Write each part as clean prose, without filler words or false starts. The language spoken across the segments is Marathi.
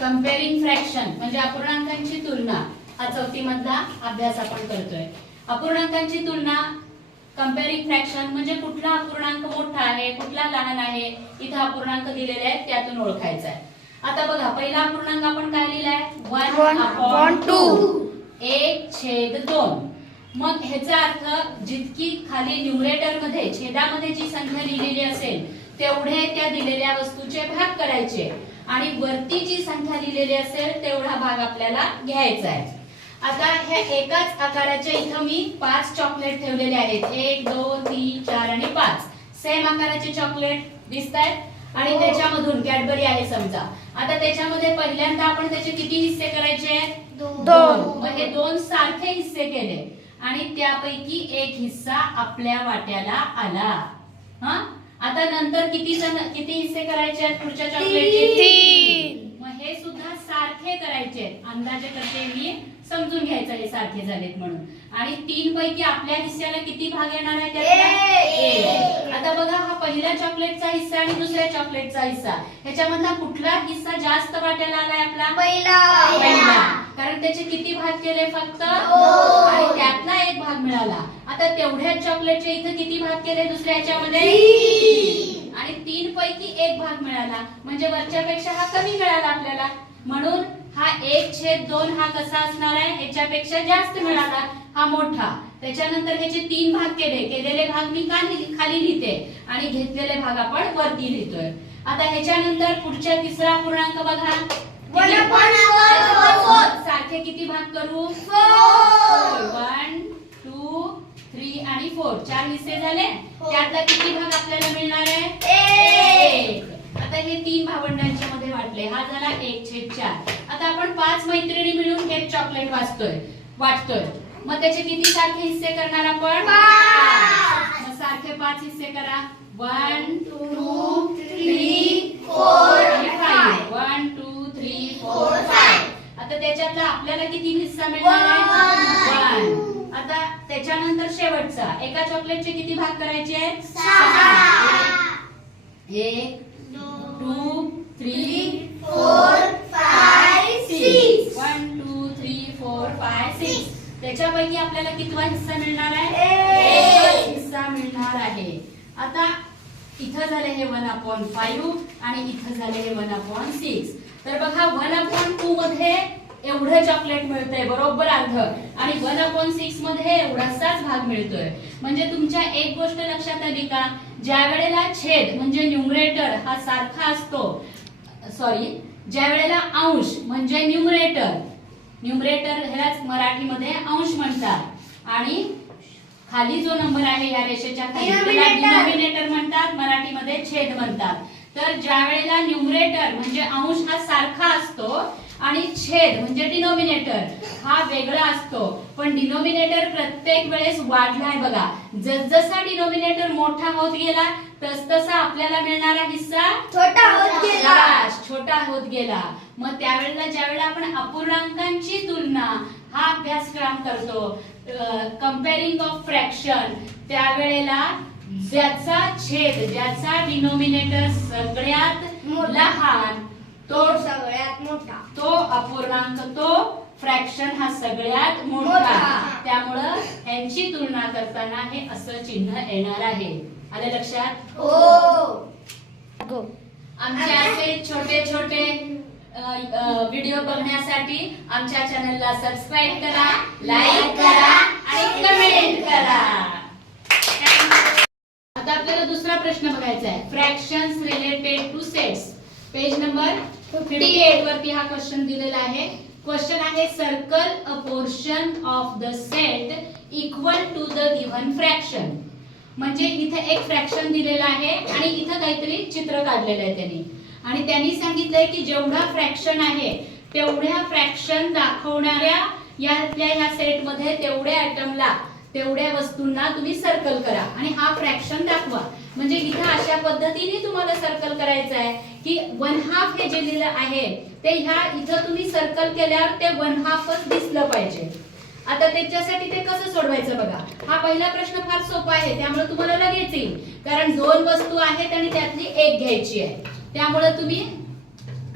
कंपेअरिंग फ्रॅक्शन म्हणजे अपूर्णांकांची तुलना हा चौथी मधला अभ्यास आपण करतोय. अपूर्णांकांची तुलना कंपेअरिंग फ्रॅक्शन म्हणजे कुठला अपूर्णांक मोठा आहे कुठला लहान आहे इथं अपूर्णांक दिलेले आहेत त्यातून ओळखायचा आहे. आता बघा पहिला अपूर्णांक आपण काय लिहिलाय 1/2 1/2. मग ह्याचा अर्थ जितकी खाली न्यूमरेटर मध्ये छेदामध्ये जी संख्या लिहिलेली असेल तेवढे त्या दिलेल्या वस्तूचे भाग करायचे आणि वरती जी संख्या लिहिलेली असेल तेवढा भाग आपल्याला घ्यायचा आहे. आता ह्या एकाच आकाराच्या इथं मी 5 चॉकलेट ठेवलेले आहेत 1 2 3 4 आणि 5 सेम आकाराचे चॉकलेट दिसतायत आणि त्याच्यामधून कॅडबरी आहे समजा. आता त्याच्यामध्ये पहिल्यांदा आपण त्याचे किती हिस्से करायचे 2. मग हे 2 सारखे हिस्से केले आणि त्यापैकी एक हिस्सा आपल्या वाट्याला आला. हा आता नंतर किती हिस्से करायचे आहेत पुढच्या चॉकलेटचे 3. मग हे सुद्धा सारखे करायचे आहेत. अंदाजे करते मी समजून घ्यायचं हे सारखे झालेत म्हणून. आणि 3 पैकी आपल्या हिस्स्याला किती भाग येणार आहे त्यातला 1. आता बघा हा पहिल्या चॉकलेटचा हिस्सा आणि दुसऱ्या चॉकलेटचा हिस्सा ह्याच्यामधला कुठला हिस्सा जास्त वाट्याला आलाय आपला पहिला. कारण त्याचे किती भाग केले फक्त 2 आणि त्यातला एक भाग मिळाला. आता तेवढ्याच चॉकलेटचे इथं किती भाग केले दुसऱ्या ह्याच्यामध्ये 3 आणि 3 पैकी एक भाग मिळाला म्हणजे वरच्यापेक्षा हा कमी मिळाला आपल्याला. म्हणून हा 1/2 हा कसा असणार आहे याच्यापेक्षा जास्त मिळाला हा मोठा. त्याच्यानंतर ह्याचे 3 भाग केलेले भाग मी खाली लिहिते आणि घेतलेले भाग आपण वरती लिहितोय. आता ह्याच्यानंतर पुढच्या तिसरा पूर्णांक बघा सारखे किती भाग करू 1 2 3 आणि 4 4 हिस्से झाले. त्यातला किती भाग आपल्याला मिळणार आहे 1. आता हे 3 भावंडांच्या मध्ये वाटले हा झाला 1/4. आता आपण 5 मैत्रिणी मिळून एक चॉकलेट वाटतोय. मग त्याचे किती सारखे हिस्से करणार आपण 5. मग सारखे 5 हिस्से करा 1 2 3 4 आणि 5 1 2 3 4 5. आता त्याच्यातला आपल्याला किती हिस्सा मिळणार आहे 1. आता त्याच्यानंतर शेवटचा एका चॉकलेटचे किती भाग करायचे आहेत 1 2 3 4 5 6 1 2 3 4 5 6. त्याच्यापैकी आपल्याला कितवा हिस्सा मिळणार आहे 1 हिस्सा मिळणार आहे. आता इथं झाले हे 1/5 आणि इथं झाले हे 1/6. तर बघा 1/2 मध्ये एवढं चॉकलेट मिळतंय बरोबर अर्ध आणि 1/6 मध्ये एवढासाच भाग मिळतोय. म्हणजे तुमच्या एक गोष्ट लक्षात आली का ज्या वेळेला छेद म्हणजे न्यूमरेटर हा सारखा असतो ज्या वेळेला अंश म्हणजे न्यूमरेटर ह्यालाच मराठीमध्ये अंश म्हणतात आणि खाली जो नंबर आहे या रेषेच्या खाली त्याला डिनॉमिनेटर म्हणतात मराठीमध्ये छेद म्हणतात. तर ज्या वेळेला न्यूमरेटर म्हणजे अंश हा सारखा असतो आणि छेद म्हणजे डिनॉमिनेटर हा वेगळा असतो. पण डिनॉमिनेटर प्रत्येक वेळेस वाढलाय बघा. जसजसा डिनॉमिनेटर मोठा होत गेला तसतसा आपल्याला मिळणारा हिस्सा छोटा होत गेला. मग त्यावेळेला ज्यावेळेला आपण अपूर्णांकांची तुलना हा अभ्यासक्रम करतो कंपेअरिंग ऑफ फ्रॅक्शन त्यावेळेला ज्याचा डिनॉमिनेटर सगळ्यात लहान तो सगळ्यात मोठा तो अपूर्णांक तो फ्रॅक्शन हा सगळ्यात मोठा. त्यामुळं यांची तुलना करताना हे असं चिन्ह येणार आहे. आलं लक्षात आमचे असे छोटे व्हिडिओ बघण्यासाठी आमच्या चॅनलला सबस्क्राईब करा लाईक करा आणि कमेंट करा. आता आपल्याला दुसरा प्रश्न बघायचा आहे fractions related to sets. Page number 58 वरती हा क्वेश्चन दिलेला आहे. क्वेश्चन आहे circle a portion of the set equal to the given fraction. म्हणजे इथे एक फ्रॅक्शन दिलेला आहे आणि इथे काहीतरी चित्र काढलेलं आहे त्यांनी सांगितलंय की जेवढा फ्रॅक्शन आहे तेवढ्या फ्रॅक्शन दाखवणाऱ्या या सेट मध्ये तेवढ्या आयटमला तेवढ्या वस्तूंना तुम्ही सर्कल करा आणि हा फ्रॅक्शन दाखवा. म्हणजे इथे अशा पद्धतीने तुम्हाला सर्कल करायचं आहे की 1/2 हे जे लिहिलं आहे ते ह्या इथं तुम्ही सर्कल केल्यावर ते 1/2च दिसलं पाहिजे. आता त्याच्यासाठी ते कसं सोडवायचं बघा. हा पहिला प्रश्न फार सोपा आहे त्यामुळे तुम्हाला लगेच येईल कारण 2 वस्तू आहेत आणि त्यातली एक घ्यायची आहे. त्यामुळे तुम्ही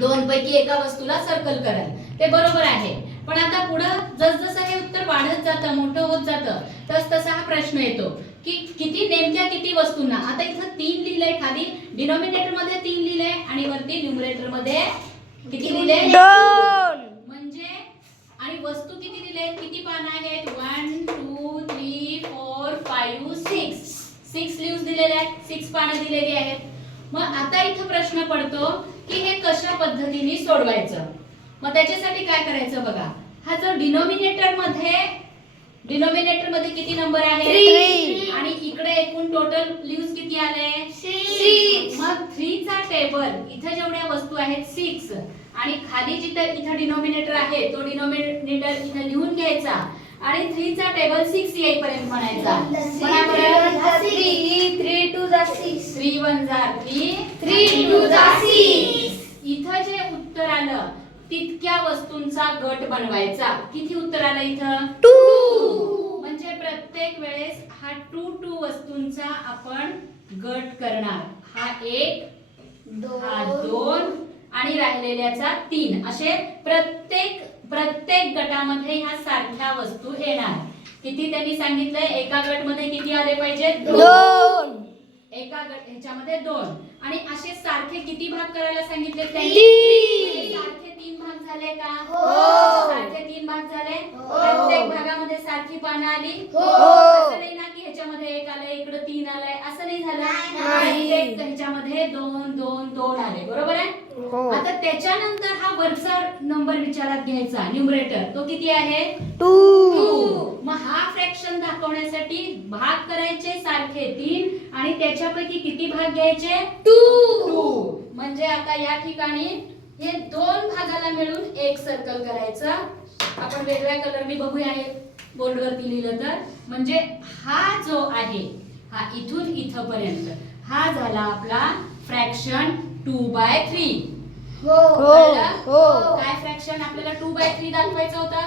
दोन पैकी एका वस्तूला सर्कल कराल, ते बरोबर आहे. पण आता पुढं जसजसं हे उत्तर वाढत जातं, मोठं होत जातं, तस तसा हा प्रश्न येतो की नेमक्या किती वस्तूंना. आता इथं 3 लिहिलंय, खाली डिनॉमिनेटर मध्ये 3 लिहिलंय आणि वरती न्यूमरेटर मध्ये किती लिहिले? 2. म्हणजे आणि वस्तू किती दिले? किती पानं आहेत? 1 2 3 4 5 6 लीव्स दिलेले आहेत, 6 पानं दिलेली आहेत. मग आता इथं प्रश्न पडतो की हे कशा पद्धतीने सोडवायचं. मग त्याच्यासाठी काय करायचं बघा, हा जो डिनॉमिनेटर मध्ये किती नंबर आहे? 3. आणि इकडे एकूण टोटल लीव्स किती आले? 6. मग 3 चा टेबल इथे जेवढ्या वस्तू आहेत 6 आणि खाली जिथे इथे डिनॉमिनेटर आहे तो डिनॉमिनेटर इथे लिहून घ्यायचा आणि 3 चा टेबल 6 येईपर्यंत म्हणायचा. 3 2 जा 6. 3 1 जा 3 3 2 जा 6. इथं जे उत्तर आलं तितक्या वस्तूंचा गट बनवायचा. किती उत्तर आलं इथं? 2. म्हणजे प्रत्येक वेळेस हा 2 वस्तूंचा आपण गट करणार. हा 1, हा 2 आणि राहिलेल्याचा 3. असे प्रत्येक गटामध्ये ह्या सारख्या वस्तू येणार. किती त्यांनी सांगितलंय? एका गट मध्ये किती आले पाहिजे? 2. एका गट ह्याच्यामध्ये 2 आणि असे सारखे किती भाग करायला सांगितले त्यांनी? 3. सारखे 3 भाग झाले का? हो. सारखे 3 भाग झाले. हो. प्रत्येक भागामध्ये सारखी पानं आली. हो. असं नाही ना की ह्याच्यामध्ये 1 आलंय, इकडे 3 आलंय, असं नाही झालं. नाही. प्रत्येक ह्याच्यामध्ये 2 2 2 आले. बरोबर आहे? हो. आता त्याच्यानंतर हा वरचा नंबर विचारात घ्यायचा, न्यूमरेटर, तो किती आहे? 2. मग हा फ्रॅक्शन दाखवण्यासाठी भाग करायचे सारखे 3 आणि त्याच्यापैकी किती भाग घ्यायचे? 2. म्हणजे आता या ठिकाणी हे 2 भागाला मिळून एक सर्कल करायचं. आपण वेगळ्या कलरने बघूया, हे बोर्डवरती लिहिलं तर. म्हणजे हा जो आहे, हा इथून इथपर्यंत हा झाला आपला फ्रॅक्शन 2/3. हो. काय फ्रॅक्शन आपल्याला 2/3 दाखवायचं होतं.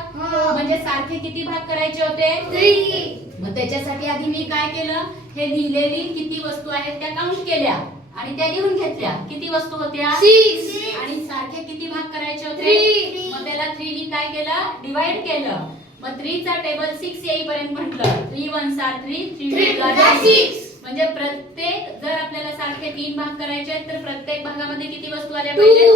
म्हणजे सारखे किती भाग करायचे होते? 3. मग त्याच्यासाठी आधी मी काय केलं, हे लिहिलेली किती वस्तू आहेत त्या काउंट केल्या आणि त्या लिहून घेतल्या. किती वस्तू होत्या? 6. आणि सारखे किती भाग करायचे होते? 3. मग त्याला 3 नी काय केलं? डिवाइड केलं. मग 3 चा टेबल 6 येईपर्यंत म्हटलं 3 1 जा 3 3 2 जा 6. म्हणजे प्रत्येक जर आपल्याला सारखे 3 भाग करायचे आहेत तर प्रत्येक भागामध्ये किती वस्तू आल्या पाहिजे?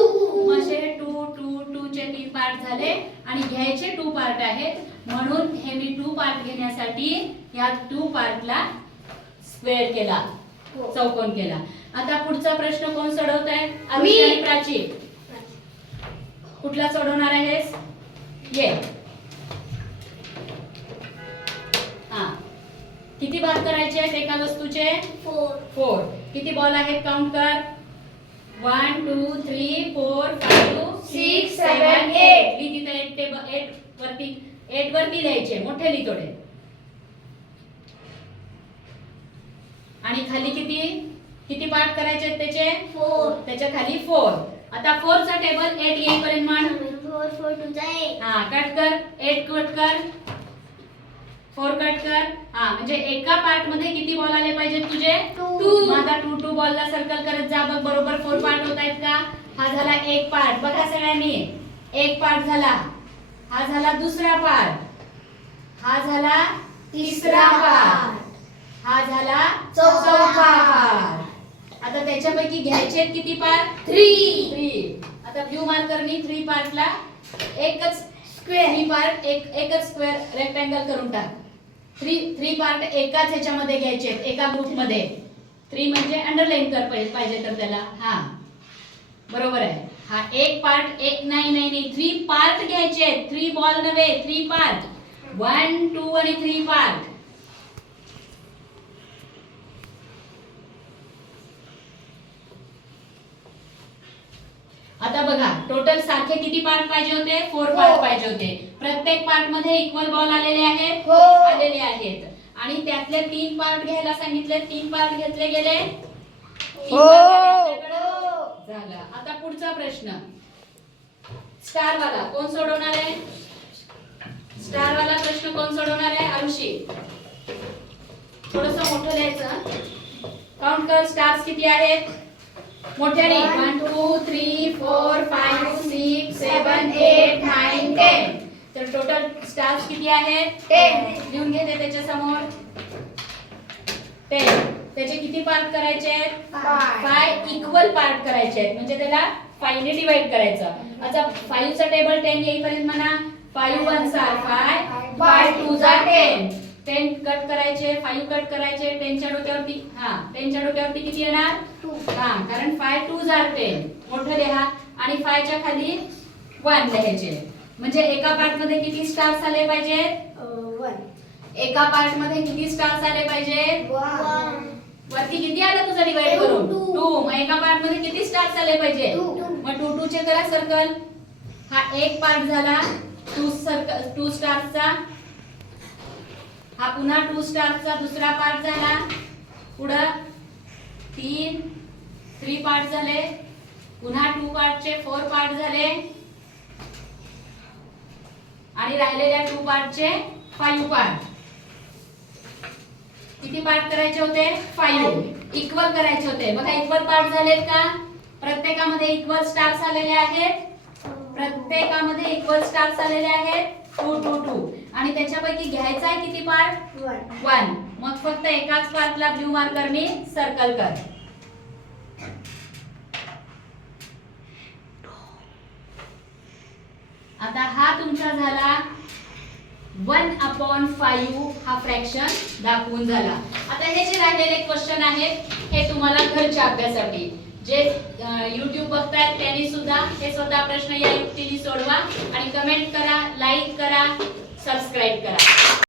मग असे 2 2 2 चे 3 पार्ट झाले आणि घ्यायचे 2 पार्ट आहेत. म्हणून हे मी 2 पार्ट घेण्यासाठी या 2 पार्टला स्क्वेअर केला, चौकोन केला. आता पुढचा प्रश्न कोण सोडवत आहे? आरुषी आणि प्राची. कुठला सोडवणार आहेस? ये. हा, किती भाग करायचे आहेत एका वस्तूचे? 4. किती बॉल आहेत? काउंट कर. 1 2 3 4 5 6 7 8. लिही तिथे 8 वरती लिहायचे, मोठे लिही थोडे. आणि खाली किती पार्ट करायचे आहेत त्याचे? 4. त्याच्या खाली 4. आता 4 चा टेबल 8 येईपर्यंत मान. 4 4 2 जा 8. हा, कट कर. 8 कट कर, 4 कट कर. हा, म्हणजे एका पार्ट मध्ये किती बॉल आले पाहिजेत तुझे? 2. माझा 2 2 बॉल ला सर्कल करत जा. बघ बरोबर 4 पार्ट होत आहेत का? हा झाला एक पार्ट. बघा सगळ्यांनी, एक पार्ट झाला. हा झाला दुसरा पार्ट. हा झाला तिसरा पार्ट. हा झाला चौथा पार्ट. आता त्याच्यापैकी घ्यायचे किती पार्ट? 3. आता ब्लू मार्करनी 3 पार्टला एकच स्क्वेअर, 3 पार्ट एकच स्क्वेअर रेक्टँगल करून टाक. 3 पार्ट एकाच ह्याच्यामध्ये घ्यायचे, एका ग्रुप मध्ये. 3 म्हणजे अंडरलाईन कर पाहिजे तर त्याला. हा, बरोबर आहे. हा एक पार्ट, एक नाही 3 पार्ट घ्यायचे. 3 बॉल नव्हे, 3 पार्ट. 1 2 आणि 3 पार्ट. आता बघा, टोटल सारखे किती पार्ट पाहिजे होते? 4 पार्ट पाहिजे होते. प्रत्येक पार्ट मध्ये इक्वल बॉल आलेले आहेत? आलेले आहेत. आणि त्यातले 3 पार्ट घ्यायला सांगितले. 3 पार्ट घेतले गेले? झालं. आता पुढचा प्रश्न, स्टार वाला कोण सोडवणार आहे? स्टार वाला प्रश्न कोण सोडवणार आहे? आरुषी. थोडंसं मोठं लिहायचं. काउंट कर, स्टार्स किती आहेत? मोठ्याने 1 2 3 4 5 6 7 8 9 10. तर टोटल स्टार्स किती आहेत 10. लिहून घेते त्याच्या समोर 10. त्याचे किती पार्ट करायचे आहेत 5 इक्वल पार्ट करायचे आहेत, म्हणजे त्याला 5 ने डिवाइड करायचं. आता 5 चा टेबल 10 येईपर्यंत म्हणा 5 1 are 5 5 2 are 10. 10 कट करायचे, 5 कट करायचे, 10 च्या डोक्यावरती 10 च्या डोक्यावरती किती येणार 2. कारण 5 2 are 10 मोठं लिहा आणि 5 च्या खाली 1 लिहायचे. म्हणजे एका पार्ट मध्ये किती स्टार्स आले पाहिजेत 1 एका पार्ट मध्ये किती स्टार्स आले पाहिजेत 1 वरती किती आलं तुझं डिवाइड करून 2. 2. मग एका पार्ट मध्ये किती स्टार्स आले पाहिजे 2. मग 2 2 चे करा सर्कल. हा एक पार्ट झाला 2 स्टार्सचा. हा पुन्हा 2 स्टार्सचा दुसरा पार्ट झाला. पुढं 3 पार्ट झाले. पुन्हा 2 पार्टचे 4 पार्ट झाले आणि राहिलेल्या 2 पार्टचे 5 पार्ट. किती पार्ट करायचे होते 5 इक्वल करायचे होते. बघा इक्वल पार्ट झालेत का प्रत्येकामध्ये इक्वल स्टार्स आलेले आहेत. प्रत्येकामध्ये इक्वल स्टार्स आलेले आहेत 2 2 2 आणि त्याच्यापैकी घ्यायचा आहे किती पार्ट 1. मग फक्त एकाच पार्टला ब्लू मार्करने सर्कल कर. आता हा तुमचा झाला 1/5 हा फ्रॅक्शन दाखवून झाला. आता हे जे राहिलेले क्वेश्चन आहेत हे तुम्हाला घरच्या अभ्यासासाठी जे YouTube बघतायत त्यांनी सुद्धा हे स्वतः प्रश्न या युक्तीने सोडवा आणि कमेंट करा, लाईक करा, सबस्क्राइब करा.